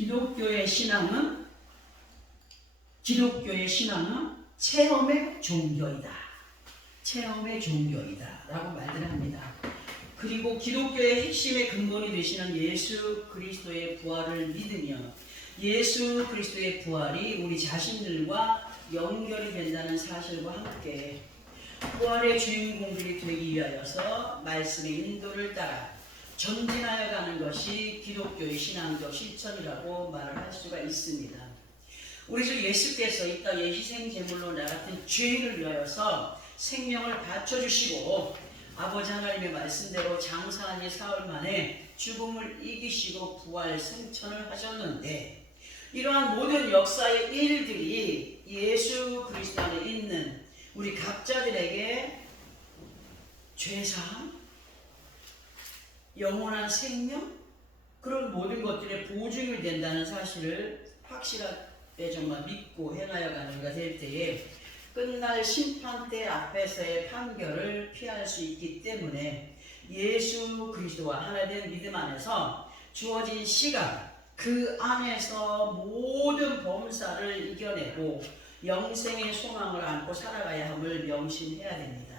기독교의 신앙은 체험의 종교이다. 체험의 종교이다 라고 말들 합니다. 그리고 기독교의 핵심의 근본이 되시는 예수 그리스도의 부활을 믿으며 예수 그리스도의 부활이 우리 자신들과 연결이 된다는 사실과 함께 부활의 주인공들이 되기 위하여서 말씀의 인도를 따라 전진하여 가는 것이 기독교의 신앙적 실천이라고 말을 할 수가 있습니다. 우리 주 예수께서 이 땅에 희생 제물로 나 같은 죄인을 위하여서 생명을 바쳐주시고 아버지 하나님의 말씀대로 장사한 지 사흘 만에 죽음을 이기시고 부활 승천을 하셨는데, 이러한 모든 역사의 일들이 예수 그리스도 안에 있는 우리 각자들에게 죄사함, 영원한 생명, 그런 모든 것들의 보증이 된다는 사실을 확실하게 정말 믿고 행하여 가는 이가 될 때에 끝날 심판대 앞에서의 판결을 피할 수 있기 때문에 예수 그리스도와 하나 된 믿음 안에서 주어진 시간, 그 안에서 모든 범사를 이겨내고 영생의 소망을 안고 살아가야 함을 명심해야 됩니다.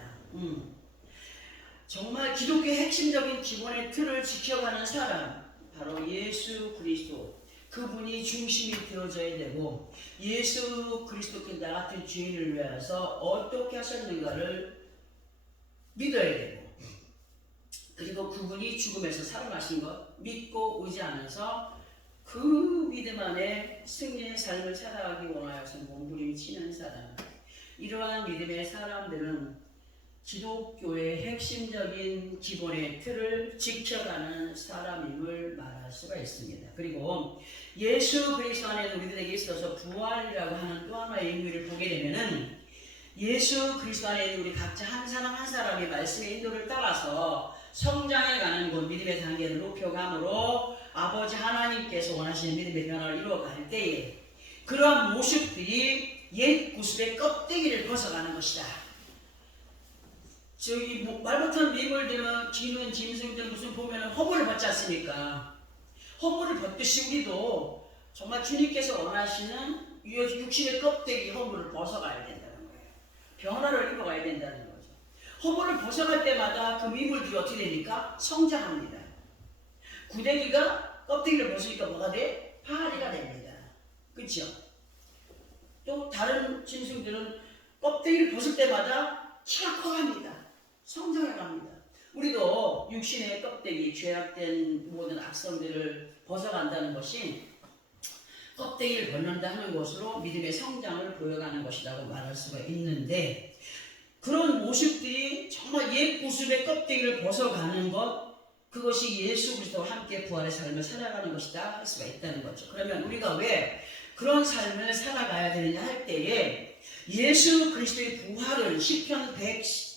정말 기독교의 핵심적인 기본의 틀을 지켜가는 사람, 바로 예수 그리스도, 그분이 중심이 되어져야 되고 예수 그리스도께 나 같은 죄인을 위하여서 어떻게 하셨는가를 믿어야 되고, 그리고 그분이 죽음에서 살아나신 것 믿고 의지하면서 그 믿음 안에 승리의 삶을 살아가기 원하여서 몸부림치는 사람, 이러한 믿음의 사람들은 기독교의 핵심적인 기본의 틀을 지켜가는 사람임을 말할 수가 있습니다. 그리고 예수 그리스도 안에 우리들에게 있어서 부활이라고 하는 또 하나의 의미를 보게 되면은 예수 그리스도 안에 있는 우리 각자 한 사람 한 사람이 말씀의 인도를 따라서 성장해 가는 것, 믿음의 단계를 높여감으로 아버지 하나님께서 원하시는 믿음의 변화를 이루어갈 때에 그러한 모습들이 옛 구습의 껍데기를 벗어가는 것이다. 저기 말 못하는 미물들은 기는 짐승들 무슨 보면 허물을 벗지 않습니까? 허물을 벗듯이 우리도 정말 주님께서 원하시는 육신의 껍데기 허물을 벗어가야 된다는 거예요. 변화를 입어가야 된다는 거죠. 허물을 벗어갈 때마다 그 미물들이 어떻게 됩니까? 성장합니다. 구데기가 껍데기를 벗으니까 뭐가 돼? 파리가 됩니다. 그렇죠? 또 다른 짐승들은 껍데기를 벗을 때마다 키가 커갑니다. 성장해 갑니다. 우리도 육신의 껍데기, 죄악된 모든 악성들을 벗어간다는 것이 껍데기를 벗는다 하는 것으로 믿음의 성장을 보여가는 것이라고 말할 수가 있는데, 그런 모습들이 정말 옛 구습의 껍데기를 벗어가는 것, 그것이 예수 그리스도와 함께 부활의 삶을 살아가는 것이다 할 수가 있다는 거죠. 그러면 우리가 왜 그런 삶을 살아가야 되느냐 할 때에 예수 그리스도의 부활을 시편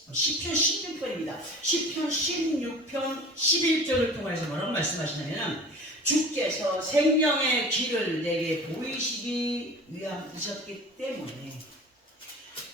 16편입니다. 시편 16편 11절을 통해서 뭐라고 말씀하시냐면, 주께서 생명의 길을 내게 보이시기 위함이셨기 때문에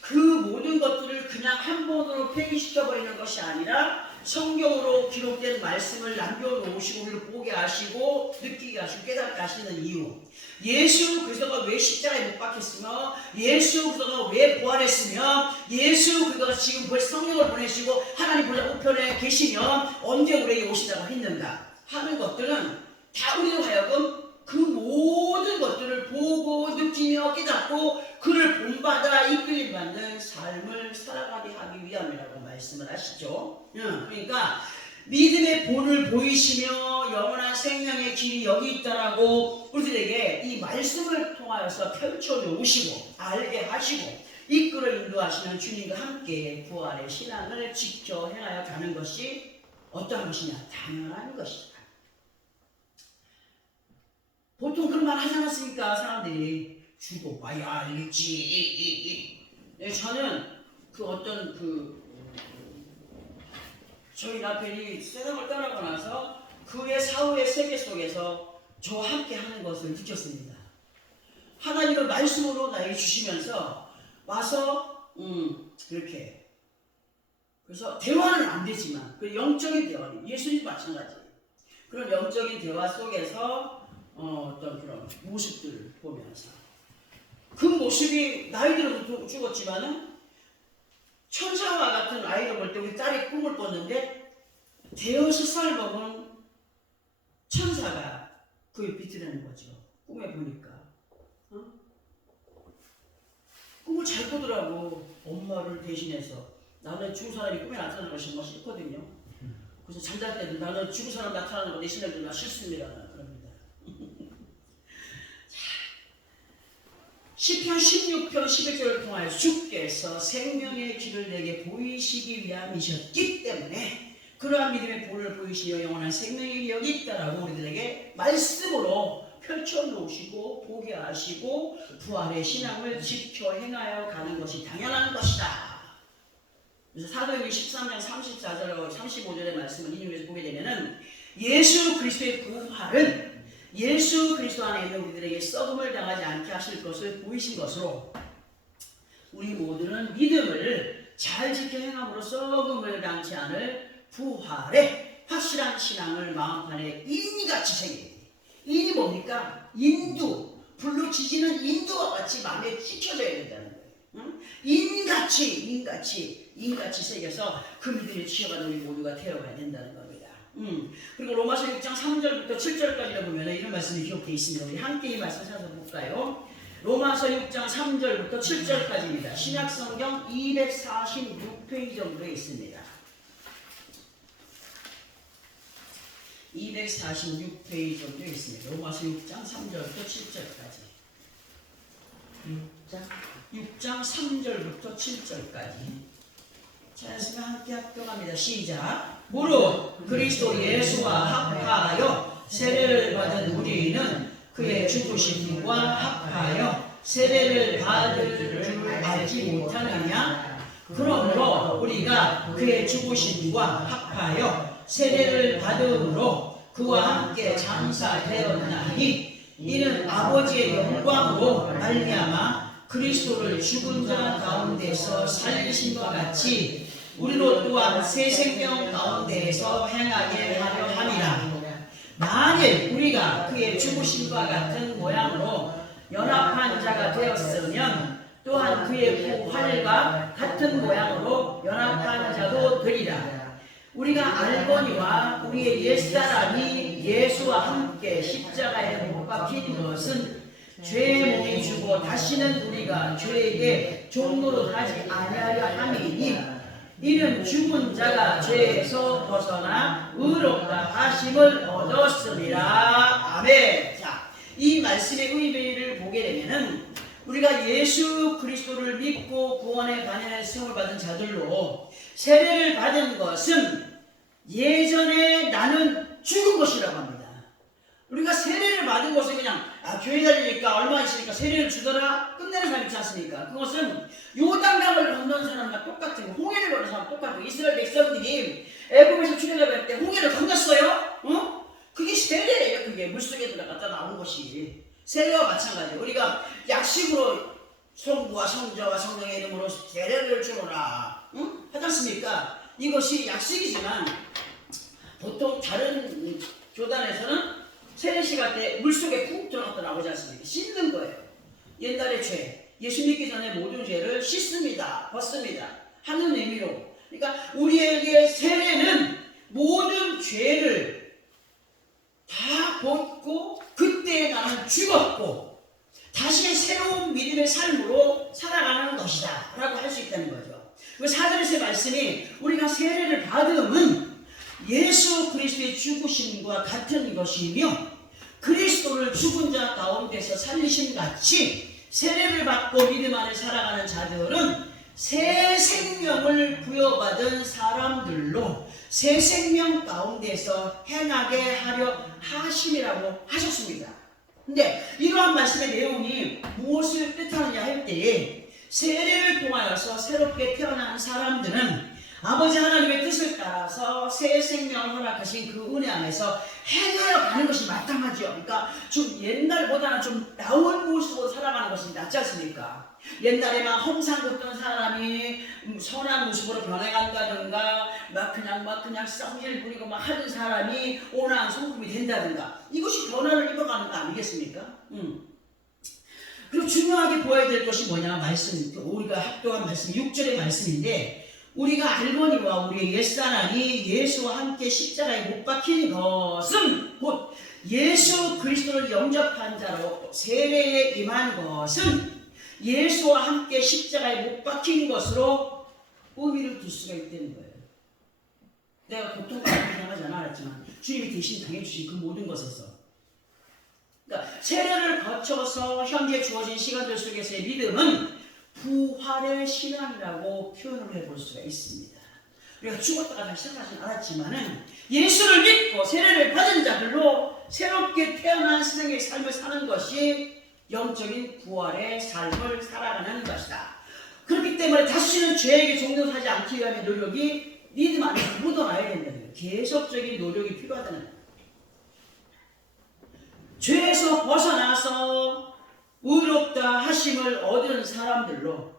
그 모든 것들을 그냥 한 번으로 폐기시켜버리는 것이 아니라 성경으로 기록된 말씀을 남겨놓으시고 우리를 보게 하시고 느끼게 하시고 깨닫게 하시는 이유, 예수 그리스도가 왜 십자가에 못 박혔으며 예수 그리스도가 왜 부활했으며 예수 그리스도가 지금 벌써 성령을 보내시고 하나님 보좌 우편에 계시며 언제 우리에게 오시다고 했는가 하는 것들은 다 우리로 하여금 그 모든 것들을 보고 느끼며 깨닫고 그를 본받아 이끌림 받는 삶을 살아가게 하기 위함이라고 말씀을 하시죠. 그러니까 믿음의 본을 보이시며 영원한 생명의 길이 여기 있다라고 우리들에게 이 말씀을 통하여서 펼쳐놓으시고 알게 하시고 이끌어 인도하시는 주님과 함께 부활의 신앙을 지켜 행하여 가는 것이 어떠한 것이냐? 당연한 것이다. 보통 그런 말 하지 않았습니까? 사람들이 죽어봐야 알겠지. 저는 저희 남편이 세상을 떠나고 나서 그의 사후의 세계 속에서 저와 함께 하는 것을 느꼈습니다. 하나님을 말씀으로 나에게 주시면서 와서 이렇게, 그래서 대화는 안 되지만 그 영적인 대화, 예수님도 마찬가지. 그런 영적인 대화 속에서 어떤 그런 모습들을 보면서 그 모습이 나이 들어서 죽었지만은 천사와 같은 아이를 볼 때 우리 딸이 꿈을 꿨는데 대여섯 살 먹은 천사가 그에 비트되는 거죠. 꿈에 보니까 꿈을 잘 꾸더라고. 엄마를 대신해서. 나는 죽은 사람이 꿈에 나타나는 거 정말 싫거든요. 그래서 잠잘 때도 나는 죽은 사람 나타나는 거 내 신랑들 나 싫습니다. 그럽니다. 시편 16편 11절을 통하여 주께서 생명의 길을 내게 보이시기 위함이셨기 때문에 그러한 믿음의 본을 보이시며 영원한 생명의 길이 여기 있다라고 우리들에게 말씀으로 펼쳐놓으시고 보게 하시고 부활의 신앙을 지켜 행하여 가는 것이 당연한 것이다. 그래서 사도행전 13장 34절과 35절의 말씀을 인용해서 보게 되면은 예수 그리스도의 부활은 예수 그리스도 안에 있는 우리들에게 썩음을 당하지 않게 하실 것을 보이신 것으로 우리 모두는 믿음을 잘 지켜 행함으로 썩음을 당치 않을 부활의 확실한 신앙을 마음판에 인이같이 새기는. 인이 뭡니까? 인두. 불로 지지는 인두와 같이 마음에 찍혀져야 된다는 거예요. 응? 인같이 새겨서 그 믿음에 취해가는 우리 모두가 되어가야 된다는 겁니다. 그리고 로마서 6장 3절부터 7절까지를 보면 이런 말씀이 기록되어 있습니다. 우리 함께 이 말씀 찾아볼까요? 로마서 6장 3절부터 7절까지입니다. 신약성경 246페이지 정도에 있습니다. 246페이지 정도에 있습니다. 로마서 6장 3절부터 7절까지. 6장 3절부터 7절까지. 자, 연습을 함께 합동합니다. 시작. 무릇 그리스도 예수와 합하여 세례를 받은 우리는 그의 죽으심과 합하여 세례를 받을 줄 알지 못하느냐? 그러므로 우리가 그의 죽으심과 합하여 세례를 받음으로 그와 함께 장사되었나니 이는 아버지의 영광으로 말미암아 그리스도를 죽은 자 가운데서 살리심과 같이 우리로 또한 새 생명 가운데에서 행하게 하려 함이라. 만일 우리가 그의 죽으심과 같은 모양으로 연합한 자가 되었으면 또한 그의 부활과 같은 모양으로 연합한 자도 되리라. 우리가 알거니와 우리의 옛사람이 예수와 함께 십자가에 못 박힌 것은 죄의 몸이 주고 다시는 우리가 죄에게 종노릇 하지 아니하려 함이니 이는 죽은 자가 죄에서 벗어나 의롭다 하심을 얻었습니다. 아멘. 자, 이 말씀의 의미를 보게 되면은 우리가 예수 그리스도를 믿고 구원의 반연의 세움을 받은 자들로 세례를 받은 것은 예전에 나는 죽은 것이라고 합니다. 우리가 세례를 받은 것은 그냥 교회 다니니까 얼마 있으니까 세례를 주더라 끝내는 사람 있지 않습니까? 그것은 요단강을 건넌 사람과 똑같은 거, 홍해를 건넌 사람과 똑같은 거. 이스라엘 백성들이 애굽에서 출애굽할 때 홍해를 건넜어요. 그게 세례예요. 그게 물속에 들어갔다 나온 것이 세례와 마찬가지예요. 우리가 약식으로 성부와 성자와 성령의 이름으로 세례를 주노라 하지 않습니까? 이것이 약식이지만 보통 다른 교단에서는 세례시간 때 물속에 푹 들어갔다 나오지 않습니까? 씻는 거예요. 옛날의 죄, 예수 믿기 전에 모든 죄를 씻습니다. 벗습니다. 하는 의미로. 그러니까 우리에게 세례는 모든 죄를 다 벗고 그때 나는 죽었고 다시 새로운 믿음의 삶으로 살아가는 것이다 라고 할 수 있다는 거죠. 그 4절에서의 말씀이 우리가 세례를 받음은 예수 그리스도의 죽으심과 같은 것이며 그리스도를 죽은 자 가운데서 살리심 같이 세례를 받고 믿음 안에 살아가는 자들은 새 생명을 부여받은 사람들로 새 생명 가운데서 행하게 하려 하심이라고 하셨습니다. 근데 이러한 말씀의 내용이 무엇을 뜻하느냐 할 때에 세례를 통하여서 새롭게 태어난 사람들은 아버지 하나님의 뜻을 따라서 새 생명을 허락하신 그 은혜 안에서 행하여 가는 것이 마땅하죠. 그러니까 좀 옛날보다는 좀 나은 모습으로 살아가는 것이 낫지 않습니까? 옛날에만 험상 걷던 사람이 선한 모습으로 변해간다든가 막 그냥 쌍질 부리고 막 하는 사람이 온화한 성품이 된다든가, 이것이 변화를 입어가는 거 아니겠습니까? 그리고 중요하게 보아야 될 것이 뭐냐, 말씀, 우리가 합독한 말씀 6절의 말씀인데, 우리가 알거니와 우리의 옛사람이 예수와 함께 십자가에 못 박힌 것은 곧 예수 그리스도를 영접한 자로 세례에 임한 것은 예수와 함께 십자가에 못 박힌 것으로 의미를 둘 수가 있다는 거예요. 내가 고통받고 당하지 않았지만 주님이 대신 당해주신 그 모든 것에서, 그러니까 세례를 거쳐서 현재 주어진 시간들 속에서의 믿음은 부활의 신앙이라고 표현을 해볼 수가 있습니다. 우리가 죽었다가 다시 살아나진 않았지만은 예수를 믿고 세례를 받은 자들로 새롭게 태어난 세상의 삶을 사는 것이 영적인 부활의 삶을 살아가는 것이다. 그렇기 때문에 다시는 죄에게 종노하지 않기 위함의 노력이 믿음 안에서 묻어나야 된다는 거예요. 계속적인 노력이 필요하다는 거예요. 죄에서 벗어나서 의롭다 하심을 얻은 사람들로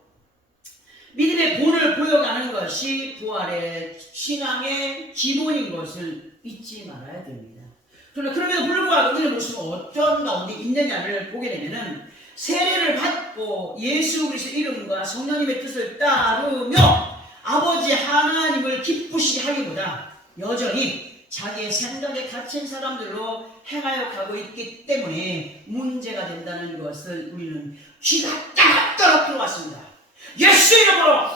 믿음의 본을 보여가는 것이 부활의 신앙의 기본인 것을 잊지 말아야 됩니다. 그러나 그럼에도 불구하고 우리의 모습은 어떤 가운데 있느냐를 보게 되면은, 세례를 받고 예수 그리스도의 이름과 성령님의 뜻을 따르며 아버지 하나님을 기쁘시게 하기보다 여전히 자기의 생각에 갇힌 사람들로 행하여 가고 있기 때문에 문제가 된다는 것을 우리는 귀가 따갑도록 들어왔습니다. 예수 이름으로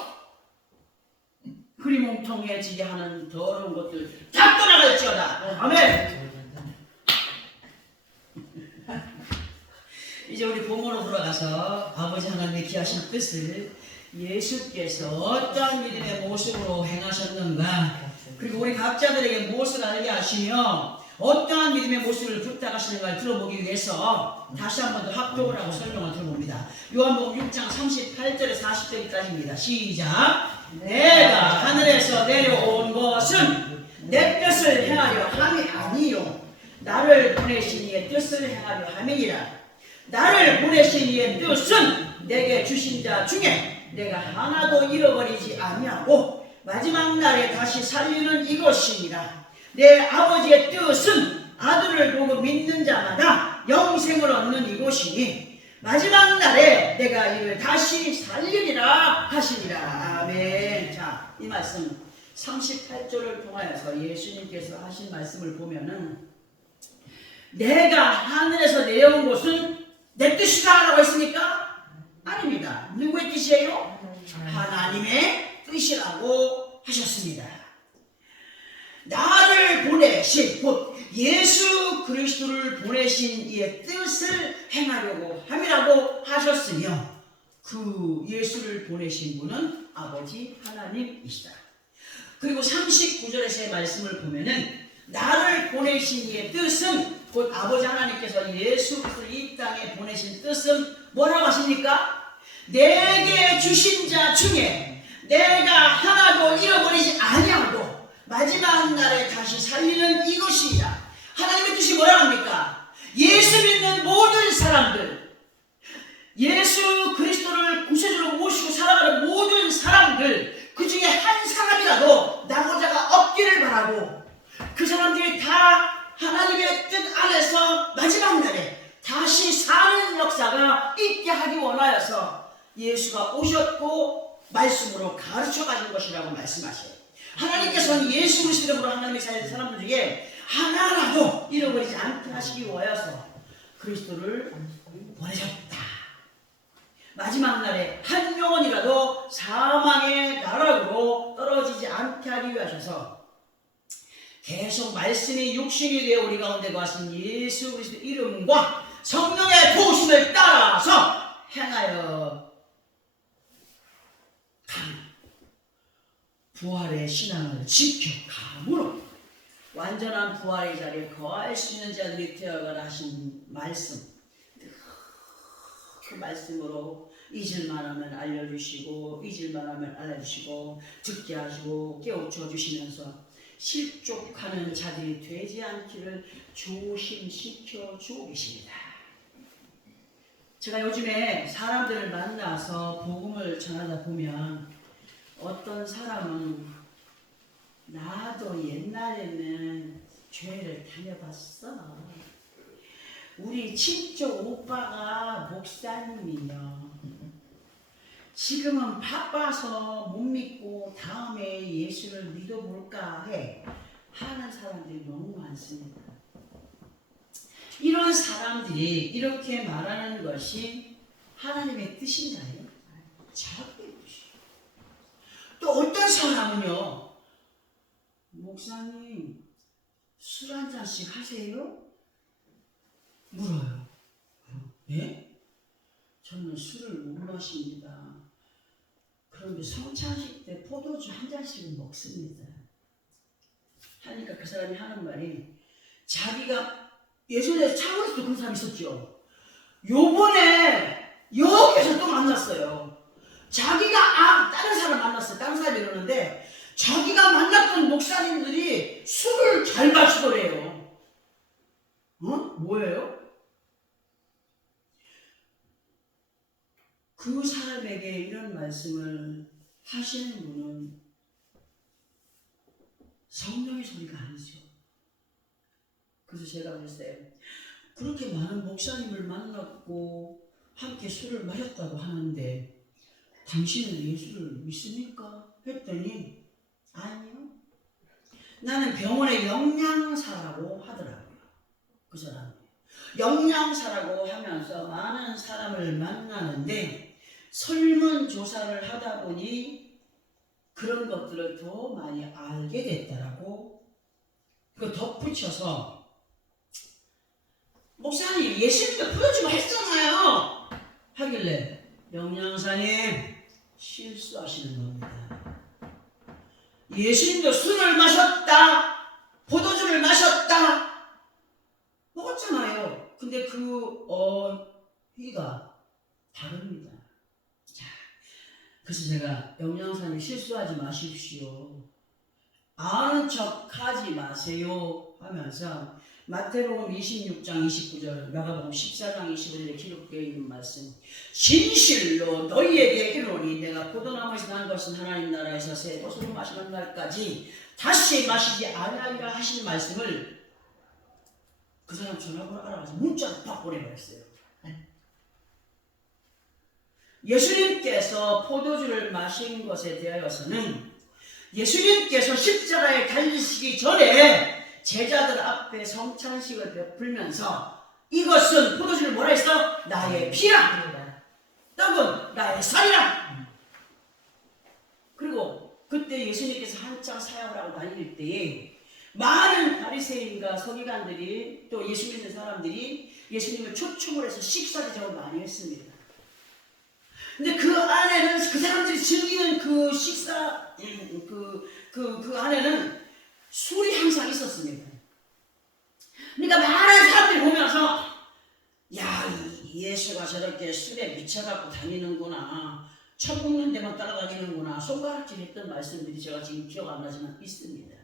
흐리멍텅해지게 하는 더러운 것들 다 떠나갈지어다. 아멘. 이제 우리 본문으로 돌아가서 아버지 하나님의 귀하신 뜻을 예수께서 어떠한 믿음의 모습으로 행하셨는가, 그리고 우리 각자들에게 무엇을 알게 하시며 어떠한 믿음의 모습을 부탁하시는가를 들어보기 위해서 다시 한 번 더 합독을 하고 설명을 들어봅니다. 요한복음 6장 38절에서 40절까지입니다. 시작. 내가 하늘에서 내려온 것은 내 뜻을 행하려 함이 아니요 나를 보내신 이의 뜻을 행하려 함이니라. 나를 보내신 이의 뜻은 내게 주신 자 중에 내가 하나도 잃어버리지 아니하고 마지막 날에 다시 살리는 이것이니라. 내 아버지의 뜻은 아들을 보고 믿는 자마다 영생을 얻는 이것이니 마지막 날에 내가 이를 다시 살리리라 하시니라. 아멘. 자, 이 말씀 38절을 통하여서 예수님께서 하신 말씀을 보면은, 내가 하늘에서 내려온 것은 내 뜻이다 라고 했습니까? 아닙니다. 누구의 뜻이에요? 하나님의 뜻이라고 하셨습니다. 나를 보내신, 곧 예수 그리스도를 보내신 이의 뜻을 행하려고 함이라고 하셨으며, 그 예수를 보내신 분은 아버지 하나님이시다. 그리고 39절에서의 말씀을 보면은, 나를 보내신 이의 뜻은, 곧 아버지 하나님께서 예수 그리스도를 이 땅에 보내신 뜻은 뭐라고 하십니까? 내게 주신 자 중에 내가 하나도 잃어버리지 아니하고 마지막 날에 다시 살리는 이것이야. 하나님의 뜻이 뭐라고 합니까? 예수 믿는 모든 사람들, 예수 그리스도를 구세주로 모시고 살아가는 모든 사람들, 그 중에 한 사람이라도 낙오자가 없기를 바라고, 그 사람들이 다 하나님의 뜻 안에서 마지막 날에 다시 사는 역사가 있게 하기 원하여서 예수가 오셨고 말씀으로 가르쳐 가신 것이라고 말씀하셔요. 하나님께서는 예수 그리스도 이름으로 하나님의 사는 사람들 중에 하나라도 잃어버리지 않게 하시기 위하여서 그리스도를 보내셨다. 마지막 날에 한 영혼이라도 사망의 나락으로 떨어지지 않게 하기 위하셔서 계속 말씀이 육신이 되어 우리 가운데 거하신 예수 그리스도 이름과 성령의 도우심을 따라서 행하여 가는 부활의 신앙을 지켜감으로 완전한 부활의 자리에 거할 수 있는 자들이 되어가라 하신 말씀, 그 말씀으로 잊을만 하면 알려주시고 잊을만 하면 알려주시고 듣게 하시고 깨우쳐 주시면서 실족하는 자들이 되지 않기를 조심시켜 주고 계십니다. 제가 요즘에 사람들을 만나서 복음을 전하다 보면 어떤 사람은 나도 옛날에는 죄를 다녀봤어. 우리 친쪽 오빠가 목사님이요. 지금은 바빠서 못 믿고 다음에 예수를 믿어볼까 하는 사람들이 너무 많습니다. 이런 사람들이 이렇게 말하는 것이 하나님의 뜻인가요? 절대 뜻이요. 또 어떤 사람은요, 목사님 술 한 잔씩 하세요? 물어요. 네? 저는 술을 못 마십니다. 그런데 성찬식 때 포도주 한 잔씩은 먹습니다. 하니까 그 사람이 하는 말이, 자기가 예전에 차고에서도 그런 사람이 있었죠. 요번에 여기서 또 만났어요. 자기가 다른 사람 만났어요. 다른 사람이 이러는데 자기가 만났던 목사님들이 술을 잘 마시더래요. 뭐예요? 그 사람에게 이런 말씀을 하시는 분은 성령의 소리가 아니죠. 그래서 제가 그랬어요. 그렇게 많은 목사님을 만났고 함께 술을 마셨다고 하는데 당신은 예수를 믿습니까? 했더니 아니요. 나는 병원의 영양사라고 하더라고요. 그 사람이. 영양사라고 하면서 많은 사람을 만나는데 설문조사를 하다 보니 그런 것들을 더 많이 알게 됐다라고 그 덧붙여서, 목사님 예수님도 풀어주고 했잖아요 하길래, 영양사님 실수하시는 겁니다. 예수님도 술을 마셨다, 포도주를 마셨다, 먹었잖아요. 근데 그 어휘가 다릅니다. 자, 그래서 제가 영양사님 실수하지 마십시오. 아는 척 하지 마세요 하면서 마태복음 26장 29절, 마가복음 14장 25절에 기록되어 있는 말씀, 진실로 너희에게 이르노니 내가 포도나무에서 난 것은 하나님 나라에서 새 것으로 마시는 날까지 다시 마시지 아니하리라 하신 말씀을 그 사람 전화번호 알아가서 문자로 팍 보내버렸어요. 예수님께서 포도주를 마신 것에 대하여서는 예수님께서 십자가에 달리시기 전에 제자들 앞에 성찬식을 베풀면서 이것은 포도주를 뭐라 했어? 나의 피라, 떡은 나의 살이라. 그리고 그때 예수님께서 한창 사역을 하고 다닐 때에 많은 바리새인과 서기관들이 또 예수 믿는 사람들이 예수님을 초청을 해서 식사 대접을 많이 했습니다. 근데 그 안에는 그 사람들이 즐기는 그 식사 그 안에는 술이 항상 있었습니다. 그러니까 많은 사람들이 보면서, 야, 예수가 저렇게 술에 미쳐갖고 다니는구나, 첫 먹는 데만 따라다니는구나, 손가락질 했던 말씀들이 제가 지금 기억 안 나지만 있습니다.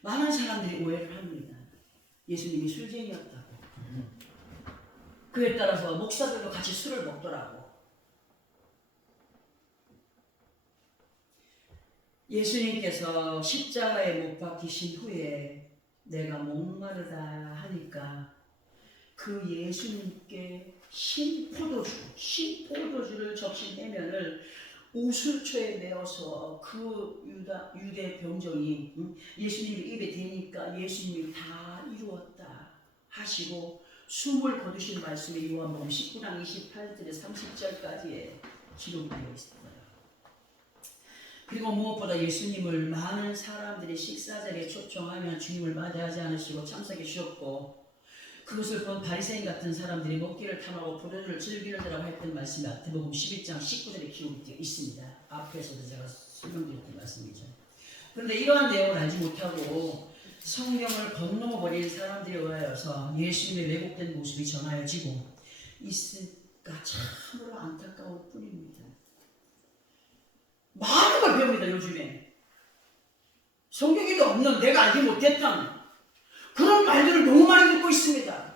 많은 사람들이 오해를 합니다. 예수님이 술쟁이였다고. 그에 따라서 목사들도 같이 술을 먹더라고. 예수님께서 십자가에 못 박히신 후에 내가 목마르다 하니까 그 예수님께 신포도주를 적신 해면을 우슬초에 메어서 그 유대 병정이 예수님 입에 대니까 예수님이 다 이루었다 하시고 숨을 거두신 말씀이 요한복음 19장 28절에 30절까지에 기록되어 있습니다. 그리고 무엇보다 예수님을 많은 사람들이 식사자리에 초청하면 주님을 맞이하지 않으시고 참석해 주셨고, 그것을 본 바리새인 같은 사람들이 먹기를 탐하고 포도주를 즐기려고 했던 말씀이 마태복음 12장 19절에 기록이 되어 있습니다. 앞에서도 제가 설명드렸던 말씀이죠. 그런데 이러한 내용을 알지 못하고 성경을 건너버린 사람들에 의하여서 예수님의 왜곡된 모습이 전하여지고 있으니까 참으로 안타까울 뿐입니다. 많은 걸 배웁니다. 요즘에 성경에도 없는, 내가 알지 못했던 그런 말들을 너무 많이 듣고 있습니다.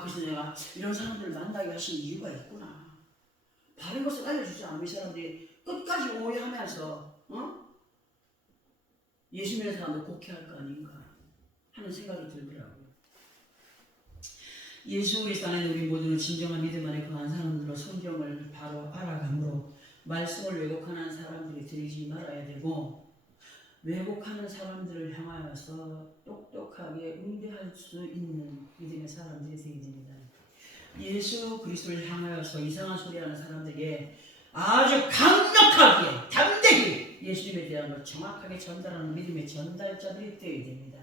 그래서 내가 이런 사람들을 만나게 하신 이유가 있구나. 바른 것을 알려주지 않으면 이 사람들이 끝까지 오해하면서 예수 믿는 사람들 곡해할 거 아닌가 하는 생각이 들더라고요. 예수 그리스도 안에 우리 모두는 진정한 믿음 안에 거한 사람들로 성경을 바로 알아가므로 말씀을 왜곡하는 사람들이 되지 말아야 되고, 왜곡하는 사람들을 향하여서 똑똑하게 응대할 수 있는 믿음의 사람들이 되어야 됩니다. 예수 그리스도를 향하여서 이상한 소리하는 사람들에게 아주 강력하게 담대히 예수님에 대한 걸 정확하게 전달하는 믿음의 전달자들이 되어야 됩니다.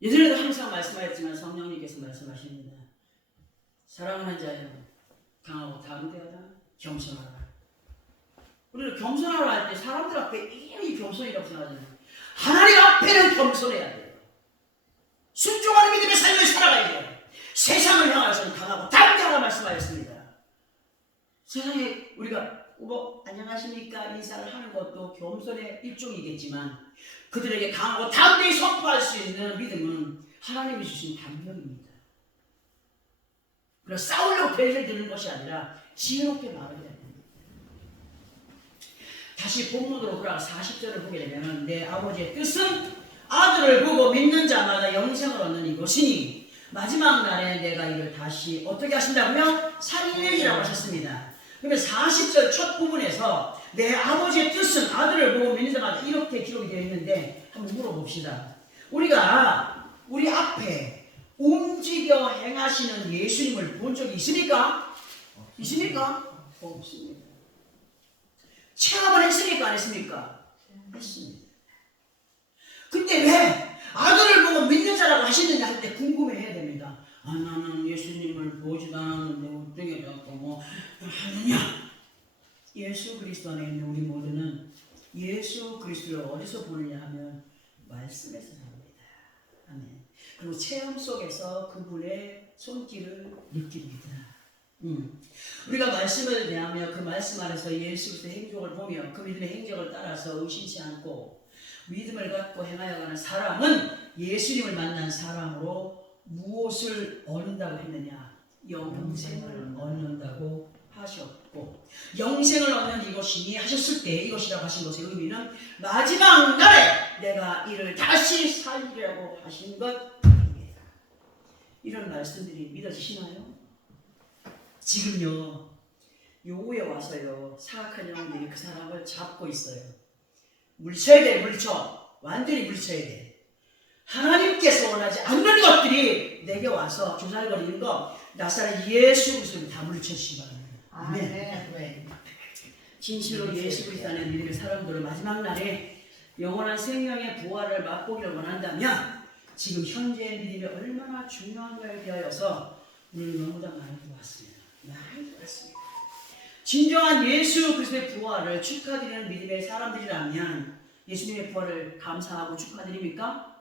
예전에도 항상 말씀하였지만 성령님께서 말씀하십니다. 사랑하는 자여, 강하고 담대하다, 겸손하라. 우리는 겸손하라 할 때 사람들 앞에 이미 겸손이라고 생각하잖아요. 하나님 앞에는 겸손해야 돼요. 순종하는 믿음의 삶을 살아가야 돼요. 세상을 향해서는 강하고 담대하라 말씀하였습니다. 세상에 우리가 안녕하십니까 인사를 하는 것도 겸손의 일종이겠지만, 그들에게 강하고 담대히 선포할 수 있는 믿음은 하나님이 주신 담력입니다. 그래서 싸우려고 배를 드는 것이 아니라 지혜롭게 말해야 됩니다. 다시 본문으로 돌아가 40절을 보게 되면, 내 아버지의 뜻은 아들을 보고 믿는 자마다 영생을 얻는 이것이니 마지막 날에 내가 이를 다시 어떻게 하신다고요? 살리리라고 하셨습니다. 그러면 40절 첫 부분에서 내 아버지의 뜻은 아들을 보고 믿는 자마다 이렇게 기록이 되어 있는데, 한번 물어봅시다. 우리가 우리 앞에 움직여 행하시는 예수님을 본 적이 있습니까? 있습니까? 없습니다. 체험을 했습니까? 안 했습니까? 했습니다. 근데 왜 아들을 보고 믿는 자라고 하시느냐 할 때 궁금해해야 됩니다. 나는 예수님을 보지도 않았는데 어떻게 자꾸 하느냐? 예수 그리스도 안에 있는 우리 모두는 예수 그리스도를 어디서 보느냐 하면 말씀에서 봅니다. 아멘. 그리고 체험 속에서 그분의 손길을 느낍니다. 우리가 말씀을 대하며 그 말씀 안에서 예수 그리스도의 행적을 보며 그 믿음의 행적을 따라서 의심치 않고 믿음을 갖고 행하여가는 사람은 예수님을 만난 사람으로 무엇을 얻는다고 했느냐? 영생을 얻는다고 하셨고, 영생을 얻는 이것이니 하셨을 때 이것이라고 하신 것의 의미는 마지막 날에 내가 이를 다시 살리라고 하신 것입니다. 이런 말씀들이 믿어지시나요? 지금요, 요구에 와서요, 사악한 영혼들이 그 사람을 잡고 있어요. 물쳐야 돼, 물쳐. 완전히 물쳐야 돼. 하나님께서 원하지 않는 것들이 내게 와서 조잘거리는 거, 나사렛 예수 그리스도를 다 물리쳐주시기 바랍니다. 아멘. 진실로 예수 그리스도 안에 믿는 사람들은 마지막 날에 영원한 생명의 부활을 맛보기를 원한다면 지금 현재의 믿음이 얼마나 중요한가에 대하여서 오늘 너무나 많이 보았습니다. 많이 보았습니다. 진정한 예수 그리스도의 부활을 축하드리는 믿음의 사람들이라면 예수님의 부활을 감사하고 축하드립니까?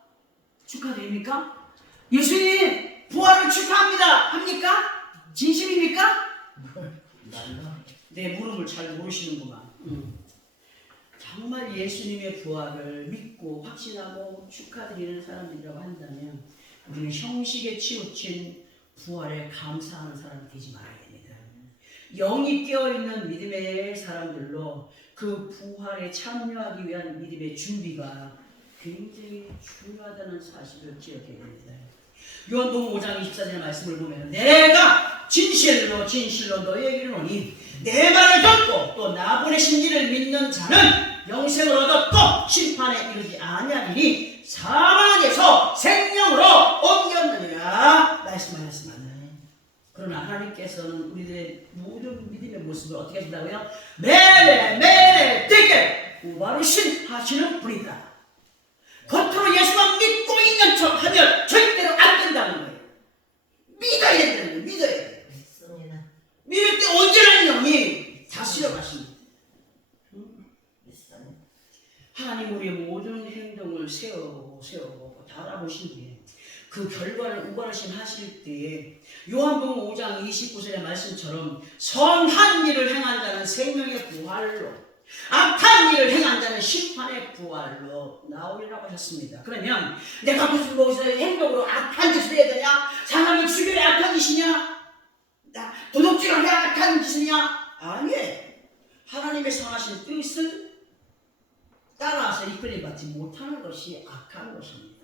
축하드립니까? 예수님 부활을 축하합니다. 합니까? 진심입니까? 내 물음을 잘 모르시는구만. 정말 예수님의 부활을 믿고 확신하고 축하드리는 사람들이라고 한다면 우리는 형식에 치우친 부활에 감사하는 사람이 되지 말아야 됩니다. 영이 깨어있는 믿음의 사람들로 그 부활에 참여하기 위한 믿음의 준비가 굉장히 중요하다는 사실을 기억해야 됩니다. 요한복음 5장 24절의 말씀을 보면 내가 진실로 진실로 너희에게 이르노니 내 말을 듣고 또 나 보내신 이를 믿는 자는 영생을 얻었고 심판에 이르지 아니하리니 사망에서 생명으로 옮겼느니라 말씀하셨습니다. 그러나 하나님께서는 우리들의 모든 믿음의 모습을 어떻게 하신다고요? 매일 되게 우바르신 하시는 분이다. 겉으로 예수만 믿고 있는 척 하면 절대로 안 된다는 거예요. 믿어야 된다는 거예요. 믿어야 돼요. 믿습니다. 믿을 때 언제나 영이 다스려 가십니다. 계획을 세워보고 다 알아보신 뒤에 그 결과를 우발심 하실 때에 요한복음 5장 29절의 말씀처럼 선한 일을 행한 자는 생명의 부활로, 악한 일을 행한 자는 심판의 부활로 나오리라고 하셨습니다. 그러면 내가 무슨 행동으로 악한 짓을 해야 되냐? 사람을 죽여야 악한 짓이냐? 도둑질을 해야 악한 짓이냐? 아니에요. 하나님의 선하신 뜻을 따라서 이끌림받지 못하는 것이 악한 것입니다.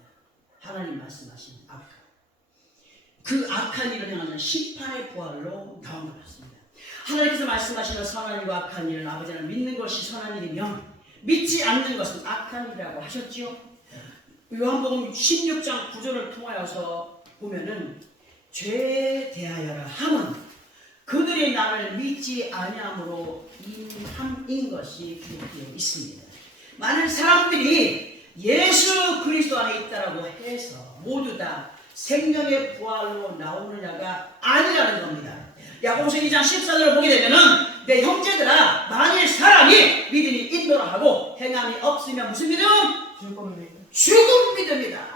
하나님 말씀하신 악한, 그 악한 일을 행하는 심판의 부활로 나온 것 같습니다. 하나님께서 말씀하시는 선한 일과 악한 일을 아버지는 믿는 것이 선한 일이며 믿지 않는 것은 악한 일이라고 하셨지요. 요한복음 16장 9절을 통하여서 보면은 죄에 대하여라 함은 그들이 나를 믿지 아니함으로 인함인 것이 기록되어 있습니다. 많은 사람들이 예수 그리스도 안에 있다라고 해서 모두 다 생명의 부활로 나오는 자가 아니라는 겁니다. 야고보서 2장 14절을 보게 되면은 내 형제들아 만일 사람이 믿음이 있노라 하고 행함이 없으면 무슨 믿음? 죽은 믿음이다.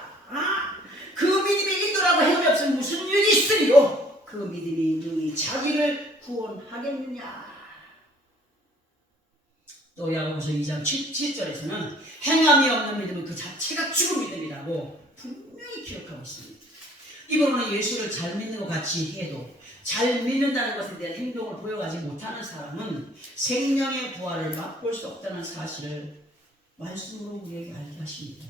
그 믿음이 있노라고 행함이 없으면 무슨 일이 있으리요? 그 믿음이 능히 자기를 구원하겠느냐. 또 야고보서 2장 7절에서는 행함이 없는 믿음은 그 자체가 죽은 믿음이라고 분명히 기록하고 있습니다. 이 부분은 예수를 잘 믿는 것 같이 해도 잘 믿는다는 것에 대한 행동을 보여가지 못하는 사람은 생명의 부활을 맛볼 수 없다는 사실을 말씀으로 우리에게 알게 하십니다.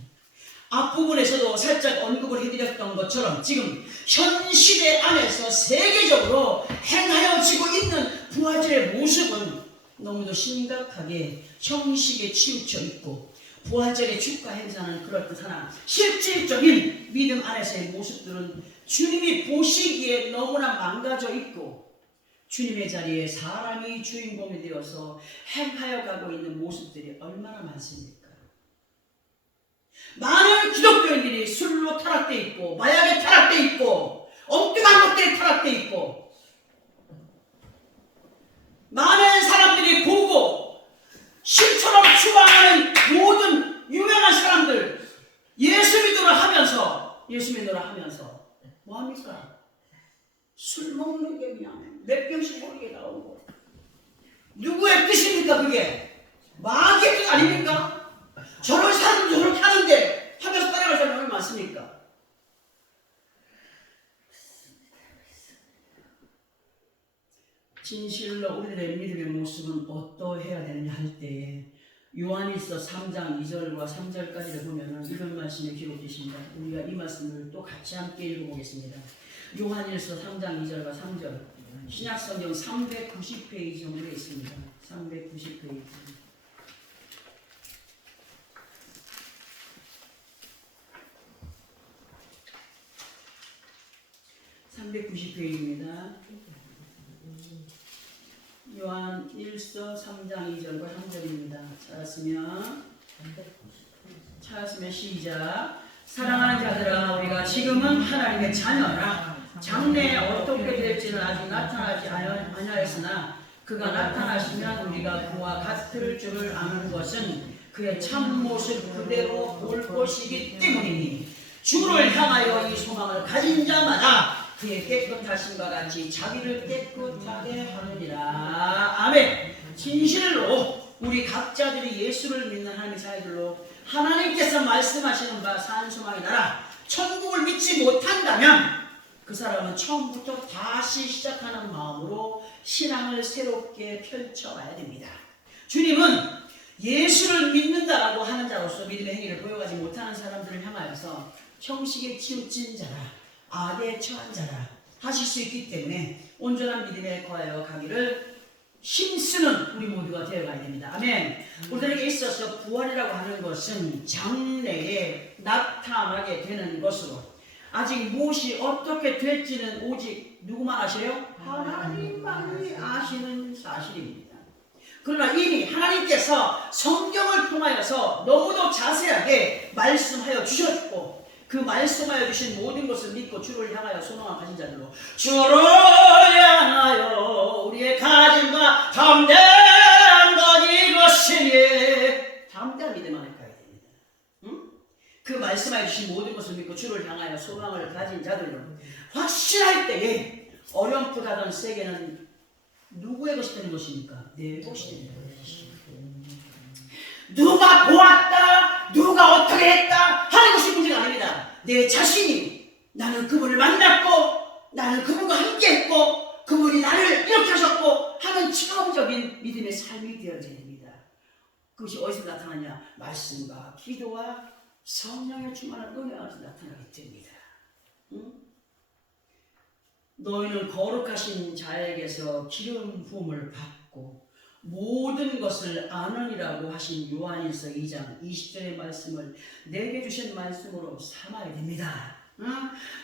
앞부분에서도 살짝 언급을 해드렸던 것처럼 지금 현 시대 안에서 세계적으로 행하여지고 있는 부활절의 모습은 너무도 심각하게 형식에 치우쳐 있고 부활절의 축가 행사는 그럴듯하나 실질적인 믿음 안에서의 모습들은 주님이 보시기에 너무나 망가져 있고 주님의 자리에 사람이 주인공이 되어서 행하여 가고 있는 모습들이 얼마나 많습니까? 많은 기독교인들이 술로 타락되어 있고 마약에 타락되어 있고 엉뚱한 것들에 타락되어 있고 많은 사람들이 보고 신처럼 추방하는 모든 유명한 사람들 예수 믿으라 하면서 뭐합니까? 술 먹는 게 그냥 몇 병씩 먹게 나오고 누구의 뜻입니까 그게? 마귀의 뜻 아닙니까? 저런 사람들도 저렇게 하는데 하면서 따라갈 사람이 얼마나 많습니까? 진실로 우리들의 믿음의 모습은 어떠해야 되느냐 할 때에 요한일서 3장 2절과 3절까지를 보면 이런 말씀이 기록되십니다. 우리가 이 말씀을 또 같이 함께 읽어보겠습니다. 요한일서 3장 2절과 3절 신약성경 390페이지 정도에 있습니다. 390페이지 390페이지입니다. 요한 1서 3장 2절과 3절입니다. 찾았으면 시작. 사랑하는 자들아 우리가 지금은 하나님의 자녀라. 장래에 어떻게 될지는 아직 나타나지 아니하였으나 그가 나타나시면 우리가 그와 같을 줄을 아는 것은 그의 참모습 그대로 볼 것이기 때문이니 주를 향하여 이 소망을 가진 자마다 그의 깨끗하심과 같이 자기를 깨끗하게 하느니라. 아멘. 진실로 우리 각자들이 예수를 믿는 하나님의 자녀들로 하나님께서 말씀하시는 바 산 소망이 나라 천국을 믿지 못한다면 그 사람은 처음부터 다시 시작하는 마음으로 신앙을 새롭게 펼쳐가야 됩니다. 주님은 예수를 믿는다라고 하는 자로서 믿음의 행위를 보여가지 못하는 사람들을 향하여서 형식에 치우친 자라 악에 처한 자라 하실 수 있기 때문에 온전한 믿음에 거하여 가기를 힘쓰는 우리 모두가 되어가야 됩니다. 아멘. 우리들에게 있어서 부활이라고 하는 것은 장래에 나타나게 되는 것으로 아직 무엇이 어떻게 될지는 오직 누구만 아시래요? 하나님만이 아시는 사실입니다. 그러나 이미 하나님께서 성경을 통하여서 너무도 자세하게 말씀하여 주셨고 그 말씀하여 주신 모든 것을 믿고 주를 향하여 소망을 가진 자들로 주를 향하여 우리의 가짐과 담대한 것 이것이니 담대한 믿음 안에 가야 됩니다. 응? 그 말씀하여 주신 모든 것을 믿고 주를 향하여 소망을 가진 자들로 확신할 때에 어렴풋하던 세계는 누구의 것이 되는 것입니까? 내 것이 되는 것입니다. 누가 보았다, 누가 어떻게 했다 하는 것이 문제가 아닙니다. 내 자신이 나는 그분을 만났고 나는 그분과 함께 했고 그분이 나를 이렇게 하셨고 하는 체험적인 믿음의 삶이 되어져야 됩니다. 그것이 어디서 나타나냐? 말씀과 기도와 성령의 충만한 은혜 안에서 나타나게 됩니다. 응? 너희는 거룩하신 자에게서 기름 부음을 받고 모든 것을 아느니라고 하신 요한일서 2장 20절의 말씀을 내게 주신 말씀으로 삼아야 됩니다. 응?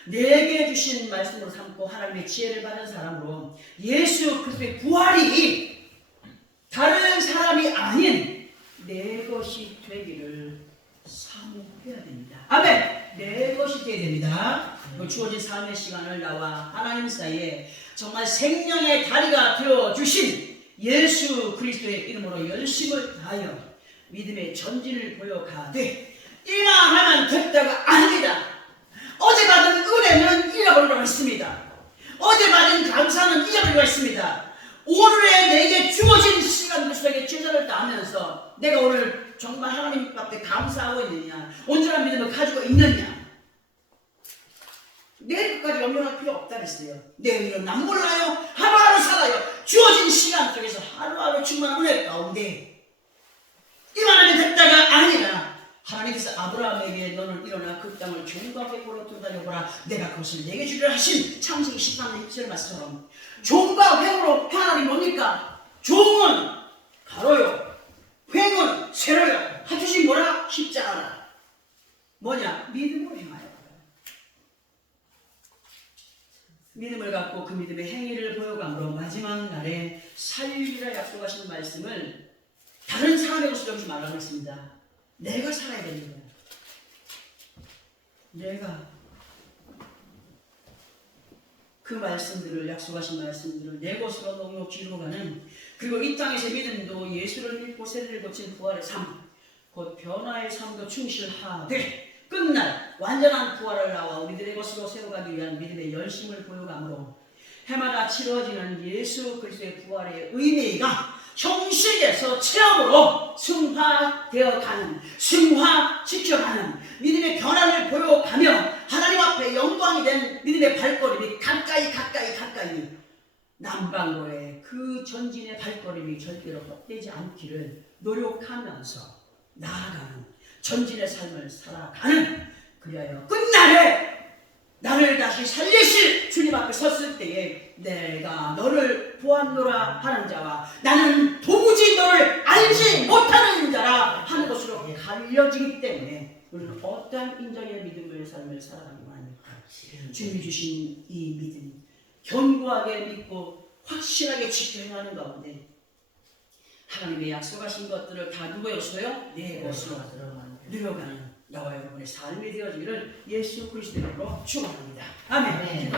내게 주신 말씀으로 삼고 하나님의 지혜를 받은 사람으로 예수 그리스도의 부활이 다른 사람이 아닌 내 것이 되기를 사모해야 됩니다. 아멘! 내 것이 되어야 됩니다. 주어진 삶의 시간을 나와 하나님 사이에 정말 생명의 다리가 되어주신 예수 그리스도의 이름으로 열심을 다하여 믿음의 전진을 보여가되 이만 하면 됐다가 아닙니다. 어제 받은 은혜는 잃어버리고 있습니다. 어제 받은 감사는 잊어버리고 있습니다. 오늘의 내게 주어진 시간들 속에 최선을 다하면서 내가 오늘 정말 하나님 앞에 감사하고 있느냐, 온전한 믿음을 가지고 있느냐, 내일까지 염려할 필요 없다 그랬어요. 내일은 난 몰라요. 하루하루 살아요. 주어진 시간 속에서 하루하루 충만한 은혜 가운데 이만하면 됐다가 아니라 하나님께서 아브라함에게 너는 일어나 그 땅을 종과 횡으로 돌아다녀보라. 내가 그것을 내게 주리라 하신 창세기 13장 1절 말씀처럼 종과 횡으로 하나님 뭡니까? 종은 가로요, 횡은 세로요. 합쳐진 뭐라? 십자가라. 뭐냐? 믿음으로 행하여. 믿음을 갖고 그 믿음의 행위를 보여감으로 마지막 날에 살리리라 약속하신 말씀을 다른 사람의 것을 여기서 말하고 있습니다. 내가 살아야 됩니다. 내가 그 말씀들을, 약속하신 말씀들을 내 것으로 넉넉히 이루어가는, 그리고 이 땅에서의 믿음도 예수를 믿고 세대를 거친 부활의 삶, 곧 변화의 삶도 충실하되 끝날 완전한 부활을 나와 우리들의 것으로 세워가기 위한 믿음의 열심을 보여감으로 해마다 치러지는 예수 그리스도의 부활의 의미가 형식에서 체험으로 승화되어가는, 승화시켜가는 믿음의 변화를 보여가며 하나님 앞에 영광이 된 믿음의 발걸음이 가까이 남방로의 그 전진의 발걸음이 절대로 헛되지 않기를 노력하면서 나아가는 전진의 삶을 살아가는, 그리하여 끝날에 나를 다시 살리실 주님 앞에 섰을 때에 내가 너를 보았노라 하는 자와 나는 도무지 너를 알지 못하는 자라 하는 것으로 갈려지기 때문에 우리는 어떠한 인정의 믿음의 삶을 살아가는 거 아닙니까? 주님이 주신 이 믿음 견고하게 믿고 확실하게 지켜 행하는 가운데 하나님의 약속하신 것들을 다 누구의 것으로요? 내 것으로 누려가는 나와 여러분의 삶이 되어지기를 예수 그리스도의 이름으로 축원합니다. 아멘.